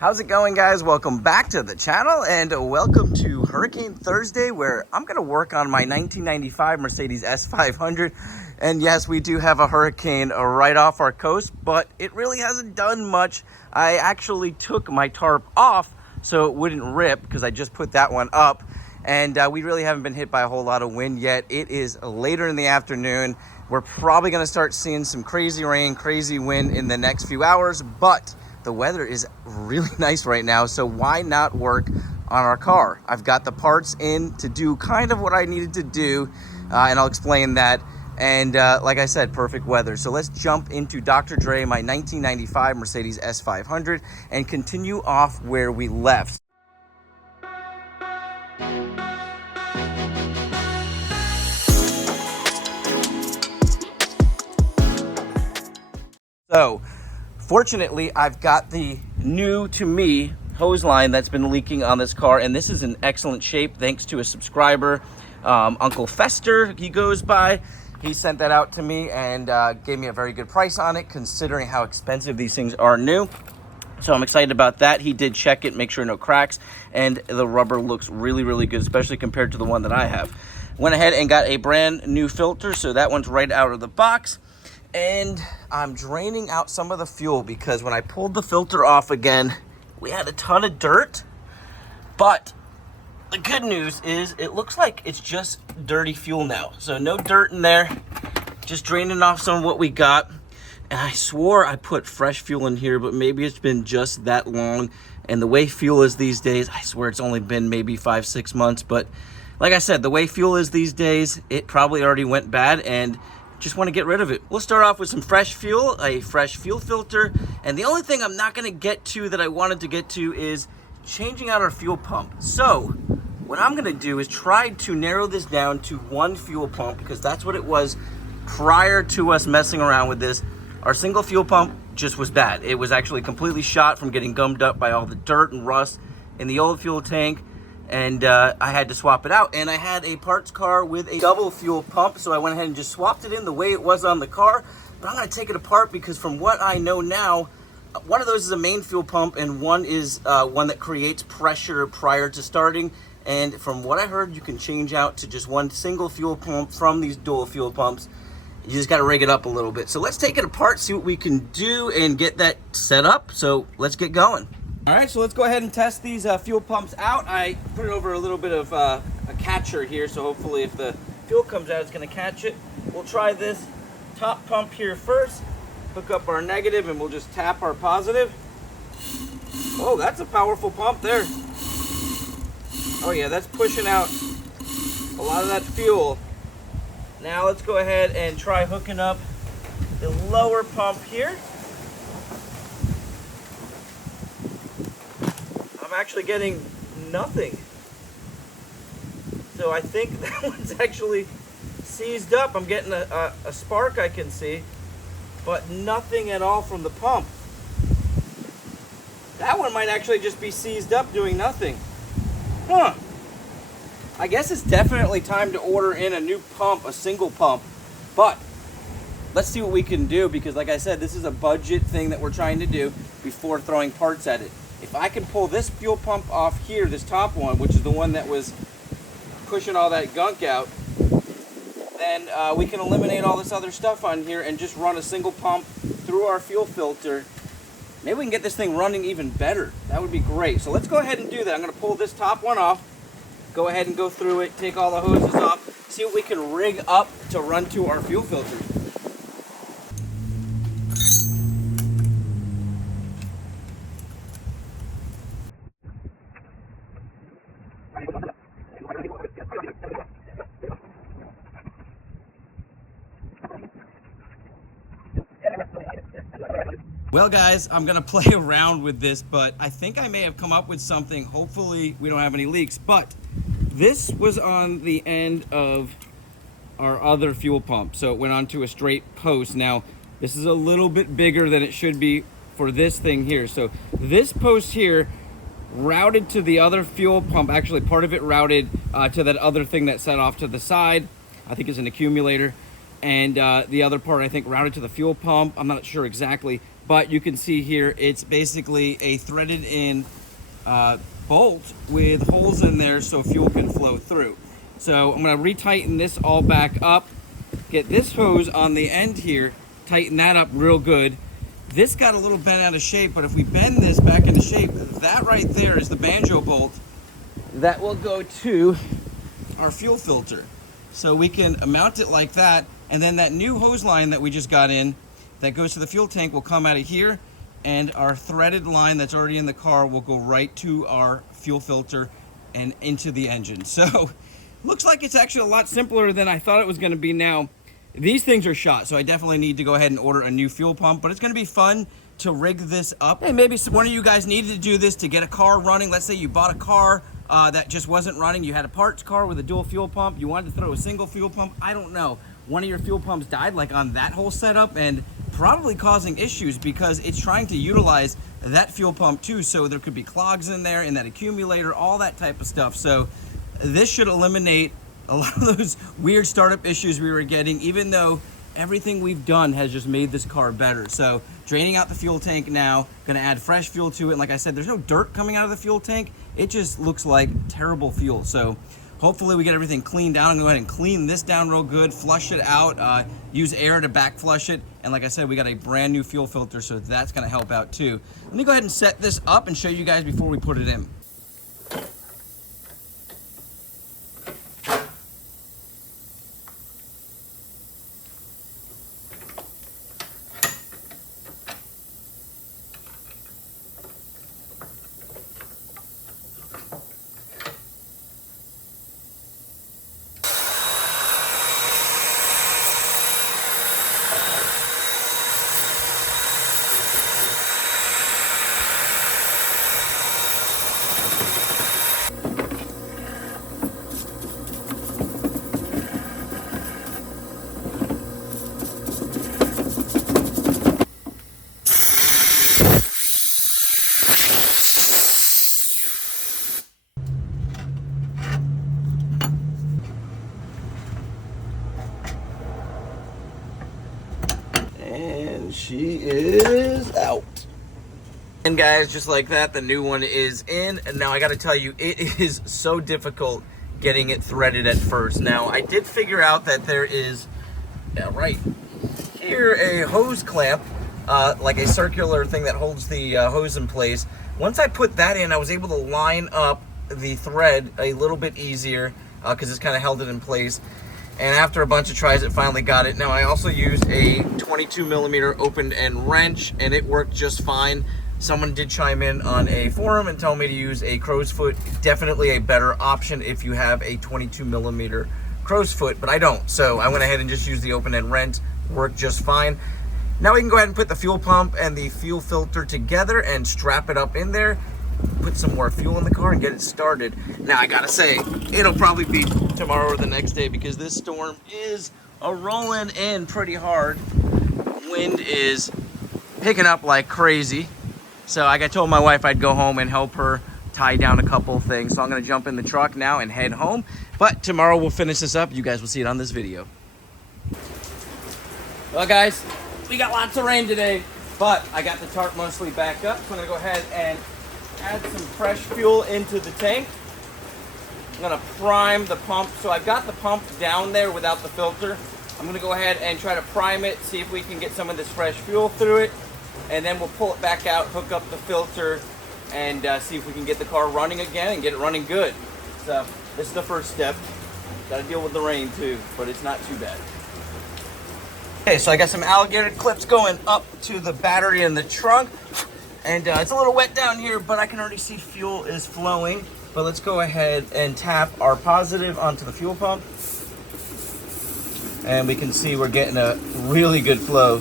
How's it going, guys? Welcome back to the channel and welcome to Hurricane Thursday, where I'm going to work on my 1995 Mercedes S500. And yes, we do have a hurricane right off our coast, but it really hasn't done much. I actually took my tarp off so it wouldn't rip because I just put that one up. And we really haven't been hit by a whole lot of wind yet. It is later in the afternoon. We're probably going to start seeing some crazy rain, crazy wind in the next few hours, but the weather is really nice right now, so why not work on our car? I've got the parts in to do kind of what I needed to do, and I'll explain that. And like I said, perfect weather. So let's jump into Dr. Dre, my 1995 Mercedes S500, and continue off where we left. So, fortunately, I've got the new to me hose line that's been leaking on this car, and this is in excellent shape thanks to a subscriber, Uncle Fester, he goes by. He sent that out to me and gave me a very good price on it, considering how expensive these things are new. So I'm excited about that. He did check it, make sure no cracks, and the rubber looks really, really good, especially compared to the one that I have. Went ahead and got a brand new filter, so that one's right out of the box. And I'm draining out some of the fuel because when I pulled the filter off again, we had a ton of dirt. But the good news is it looks like it's just dirty fuel now. So no dirt in there, just draining off some of what we got. And I swore I put fresh fuel in here, but maybe it's been just that long. And the way fuel is these days, I swear it's only been maybe 5-6 months. But like I said, the way fuel is these days, it probably already went bad and just want to get rid of it. We'll start off with some fresh fuel, a fresh fuel filter. And the only thing I'm not going to get to that I wanted to get to is changing out our fuel pump. So what I'm going to do is try to narrow this down to one fuel pump, because that's what it was prior to us messing around with this. Our single fuel pump just was bad. It was actually completely shot from getting gummed up by all the dirt and rust in the old fuel tank. And I had to swap it out. And I had a parts car with a double fuel pump, so I went ahead and just swapped it in the way it was on the car. But I'm going to take it apart because from what I know now, one of those is a main fuel pump and one is one that creates pressure prior to starting. And from what I heard, you can change out to just one single fuel pump from these dual fuel pumps. You just got to rig it up a little bit. So let's take it apart, see what we can do, and get that set up. So let's get going. All right, so let's go ahead and test these fuel pumps out. I put it over a little bit of a catcher here, so hopefully if the fuel comes out, it's going to catch it. We'll try this top pump here first, hook up our negative, and we'll just tap our positive. Oh, that's a powerful pump there. Oh yeah, that's pushing out a lot of that fuel. Now let's go ahead and try hooking up the lower pump here. I'm actually getting nothing. So I think that one's actually seized up. I'm getting a spark I can see, but nothing at all from the pump. That one might actually just be seized up doing nothing. Huh. I guess it's definitely time to order in a new pump, a single pump. But let's see what we can do, because like I said, this is a budget thing that we're trying to do before throwing parts at it. If I can pull this fuel pump off here, this top one, which is the one that was pushing all that gunk out, then we can eliminate all this other stuff on here and just run a single pump through our fuel filter. Maybe we can get this thing running even better. That would be great. So let's go ahead and do that. I'm going to pull this top one off, go ahead and go through it, take all the hoses off, see what we can rig up to run to our fuel filter. Well guys, I'm gonna play around with this, but I think I may have come up with something. Hopefully we don't have any leaks, but this was on the end of our other fuel pump, so it went onto a straight post. Now this is a little bit bigger than it should be for this thing here. So this post here routed to the other fuel pump. Actually, part of it routed to that other thing that set off to the side. I think it's an accumulator. and the other part I think routed to the fuel pump. I'm not sure exactly, but you can see here it's basically a threaded in bolt with holes in there so fuel can flow through. So I'm going to retighten this all back up, get this hose on the end here, tighten that up real good. This got a little bent out of shape, but if we bend this back into shape, that right there is the banjo bolt that will go to our fuel filter. So we can mount it like that, and then that new hose line that we just got in that goes to the fuel tank will come out of here, and our threaded line that's already in the car will go right to our fuel filter and into the engine. So looks like it's actually a lot simpler than I thought it was going to be. Now these things are shot, so I definitely need to go ahead and order a new fuel pump, but it's going to be fun to rig this up. And maybe one of you guys needed to do this to get a car running. Let's say you bought a car that just wasn't running. You had a parts car with a dual fuel pump. You wanted to throw a single fuel pump. I don't know. One of your fuel pumps died like on that whole setup, and probably causing issues because it's trying to utilize that fuel pump too. So there could be clogs in there, in that accumulator, all that type of stuff. So this should eliminate a lot of those weird startup issues we were getting, even though everything we've done has just made this car better. So draining out the fuel tank now, gonna add fresh fuel to it. And like I said, there's no dirt coming out of the fuel tank. It just looks like terrible fuel. So hopefully we get everything cleaned down. I'm gonna go ahead and clean this down real good, flush it out, use air to back flush it. And like I said, we got a brand new fuel filter, so that's gonna help out too. Let me go ahead and set this up and show you guys before we put it in. And she is out. And guys, just like that, the new one is in. And now I gotta tell you, it is so difficult getting it threaded at first. Now I did figure out that there is, right here, a hose clamp, like a circular thing that holds the hose in place. Once I put that in, I was able to line up the thread a little bit easier because it's kind of held it in place. And after a bunch of tries, it finally got it. Now I also used a 22mm open end wrench, and it worked just fine. Someone did chime in on a forum and tell me to use a crow's foot. Definitely a better option if you have a 22mm crow's foot, but I don't. So I went ahead and just used the open end wrench. Worked just fine. Now we can go ahead and put the fuel pump and the fuel filter together and strap it up in there. Put some more fuel in the car and get it started. Now I gotta say, it'll probably be tomorrow or the next day because this storm is rolling in pretty hard. Wind is picking up like crazy. So like I told my wife I'd go home and help her tie down a couple of things. So I'm gonna jump in the truck now and head home. But tomorrow we'll finish this up. You guys will see it on this video. Well guys, we got lots of rain today, but I got the tarp mostly back up. So I'm gonna go ahead and add some fresh fuel into the tank. I'm gonna prime the pump. So I've got the pump down there without the filter. I'm gonna go ahead and try to prime it, see if we can get some of this fresh fuel through it, and then we'll pull it back out, hook up the filter, and see if we can get the car running again and get it running good. So this is the first step. Gotta deal with the rain too, but it's not too bad. Okay, so I got some alligator clips going up to the battery in the trunk. And it's a little wet down here, but I can already see fuel is flowing. But let's go ahead and tap our positive onto the fuel pump. And we can see we're getting a really good flow.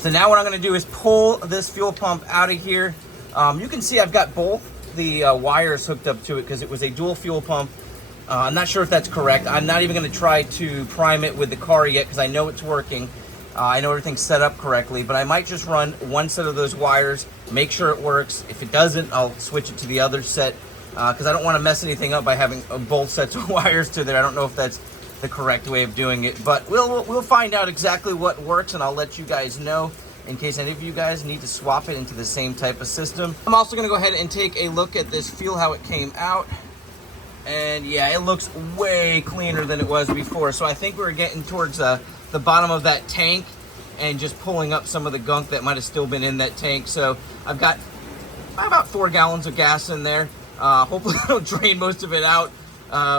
So now what I'm gonna do is pull this fuel pump out of here. You can see I've got both the wires hooked up to it because it was a dual fuel pump. I'm not sure if that's correct. I'm not even gonna try to prime it with the car yet because I know it's working. I know everything's set up correctly, but I might just run one set of those wires, make sure it works. If it doesn't, I'll switch it to the other set because I don't want to mess anything up by having both sets of wires to there. I don't know if that's the correct way of doing it. But we'll find out exactly what works, and I'll let you guys know in case any of you guys need to swap it into the same type of system. I'm also gonna go ahead and take a look at this fuel, how it came out. And yeah, it looks way cleaner than it was before. So I think we're getting towards the bottom of that tank and just pulling up some of the gunk that might have still been in that tank. So I've got about 4 gallons of gas in there. Hopefully I don't drain most of it out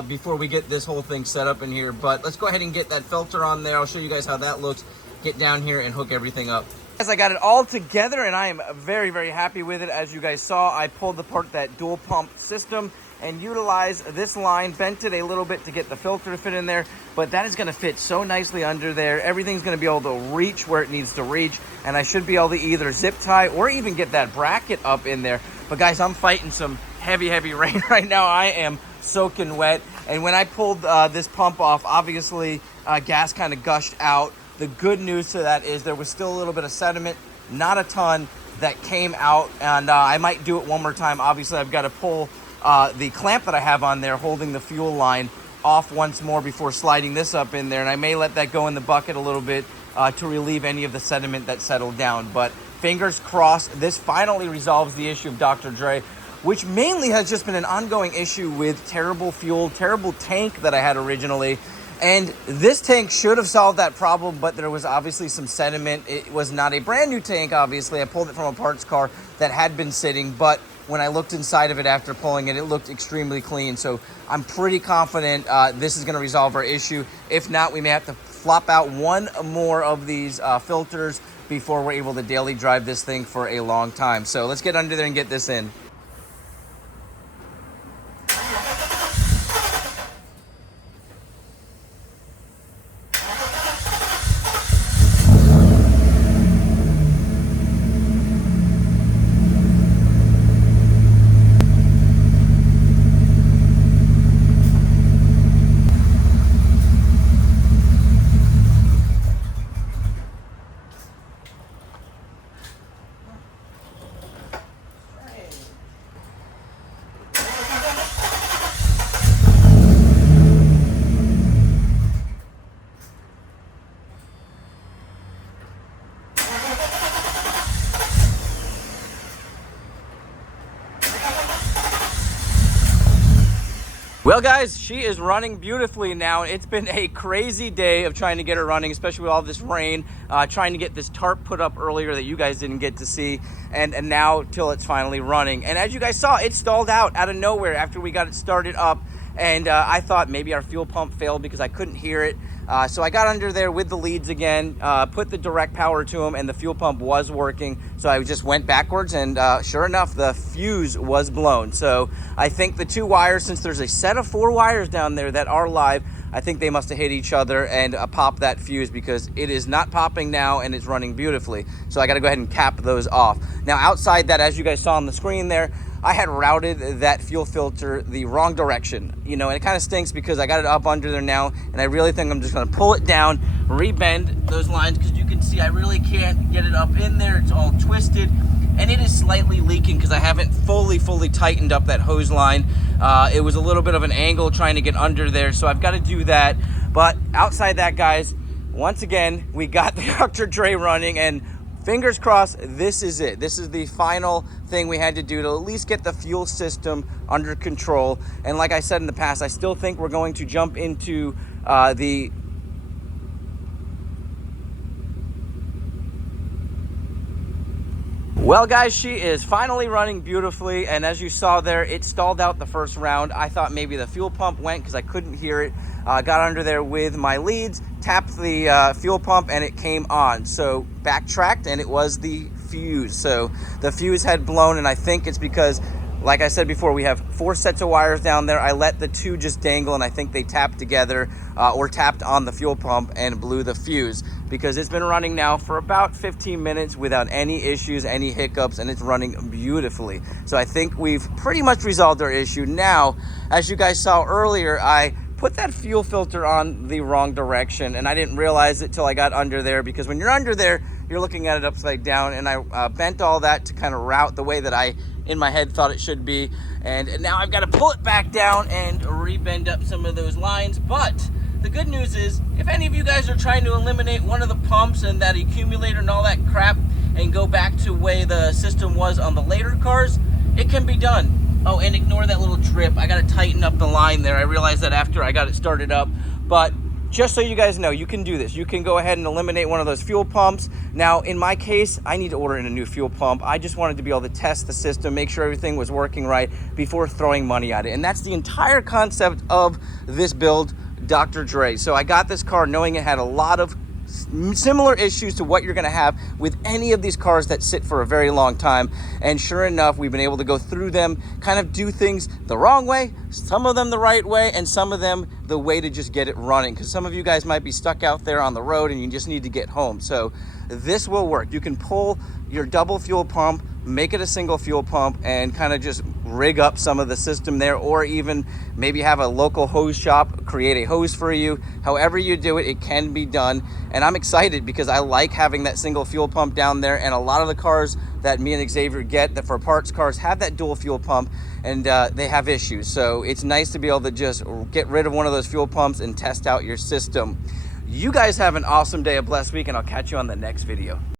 before we get this whole thing set up in here. But let's go ahead and get that filter on there. I'll show you guys how that looks. Get down here and hook everything up. As I got it all together, and I am very, very happy with it. As you guys saw, I pulled apart that dual pump system and utilized this line, bent it a little bit to get the filter to fit in there, but that is going to fit so nicely under there. Everything's going to be able to reach where it needs to reach, and I should be able to either zip tie or even get that bracket up in there. But guys, I'm fighting some heavy rain right now. I am soaking wet, and when I pulled this pump off, obviously gas kind of gushed out. The good news to that is there was still a little bit of sediment, not a ton, that came out, and I might do it one more time. Obviously, I've got to pull the clamp that I have on there holding the fuel line off once more before sliding this up in there, and I may let that go in the bucket a little bit to relieve any of the sediment that settled down. But fingers crossed, this finally resolves the issue of Dr. Dre, which mainly has just been an ongoing issue with terrible fuel, terrible tank that I had originally. And this tank should have solved that problem, but there was obviously some sediment. It was not a brand new tank, obviously. I pulled it from a parts car that had been sitting, but when I looked inside of it after pulling it, it looked extremely clean. So I'm pretty confident this is gonna resolve our issue. If not, we may have to flop out one more of these filters before we're able to daily drive this thing for a long time. So let's get under there and get this in. Well guys, she is running beautifully now. It's been a crazy day of trying to get her running, especially with all this rain, trying to get this tarp put up earlier that you guys didn't get to see, and now till it's finally running. And as you guys saw, it stalled out of nowhere after we got it started up, and I thought maybe our fuel pump failed because I couldn't hear it. So I got under there with the leads again, put the direct power to them, and the fuel pump was working. So I just went backwards, and sure enough, the fuse was blown. So I think the 2 wires, since there's a set of 4 wires down there that are live, I think they must have hit each other and popped that fuse, because it is not popping now and it's running beautifully. So I got to go ahead and cap those off. Now outside that, as you guys saw on the screen there, I had routed that fuel filter the wrong direction, you know, and it kind of stinks because I got it up under there now, and I really think I'm just going to pull it down, rebend those lines, because you can see I really can't get it up in there. It's all twisted, and it is slightly leaking because I haven't fully tightened up that hose line. It was a little bit of an angle trying to get under there, so I've got to do that. But outside that, guys, once again, we got the Dr. Dre running, and fingers crossed, this is it. This is the final thing we had to do to at least get the fuel system under control. And like I said in the past, I still think we're going to jump into the Well guys, she is finally running beautifully, and as you saw there, it stalled out the first round. I thought maybe the fuel pump went because I couldn't hear it. Got under there with my leads, tapped the fuel pump, and it came on. So backtracked, and it was the fuse. So the fuse had blown, and I think it's because, like I said before, we have 4 sets of wires down there. I let the 2 just dangle, and I think they tapped together or tapped on the fuel pump and blew the fuse, because it's been running now for about 15 minutes without any issues, any hiccups, and it's running beautifully. So I think we've pretty much resolved our issue. Now, as you guys saw earlier, I put that fuel filter on the wrong direction, and I didn't realize it till I got under there, because when you're under there, you're looking at it upside down, and I bent all that to kind of route the way that I in my head thought it should be, and now I've got to pull it back down and rebend up some of those lines. But the good news is, if any of you guys are trying to eliminate one of the pumps and that accumulator and all that crap and go back to the way the system was on the later cars, it can be done. Oh, and ignore that little drip. I got to tighten up the line there. I realized that after I got it started up. But just so you guys know, you can do this. You can go ahead and eliminate one of those fuel pumps. Now, in my case, I need to order in a new fuel pump. I just wanted to be able to test the system, make sure everything was working right before throwing money at it. And that's the entire concept of this build, Dr. Dre. So I got this car knowing it had a lot of similar issues to what you're going to have with any of these cars that sit for a very long time. And sure enough, we've been able to go through them, kind of do things the wrong way, some of them the right way, and some of them the way to just get it running. Because some of you guys might be stuck out there on the road and you just need to get home. So this will work. You can pull your double fuel pump, make it a single fuel pump, and kind of just rig up some of the system there, or even maybe have a local hose shop create a hose for you. However you do it, it can be done. And I'm excited because I like having that single fuel pump down there, and a lot of the cars that me and Xavier get that for parts cars have that dual fuel pump, and they have issues. So it's nice to be able to just get rid of one of those fuel pumps and test out your system. You guys have an awesome day, a blessed week, and I'll catch you on the next video.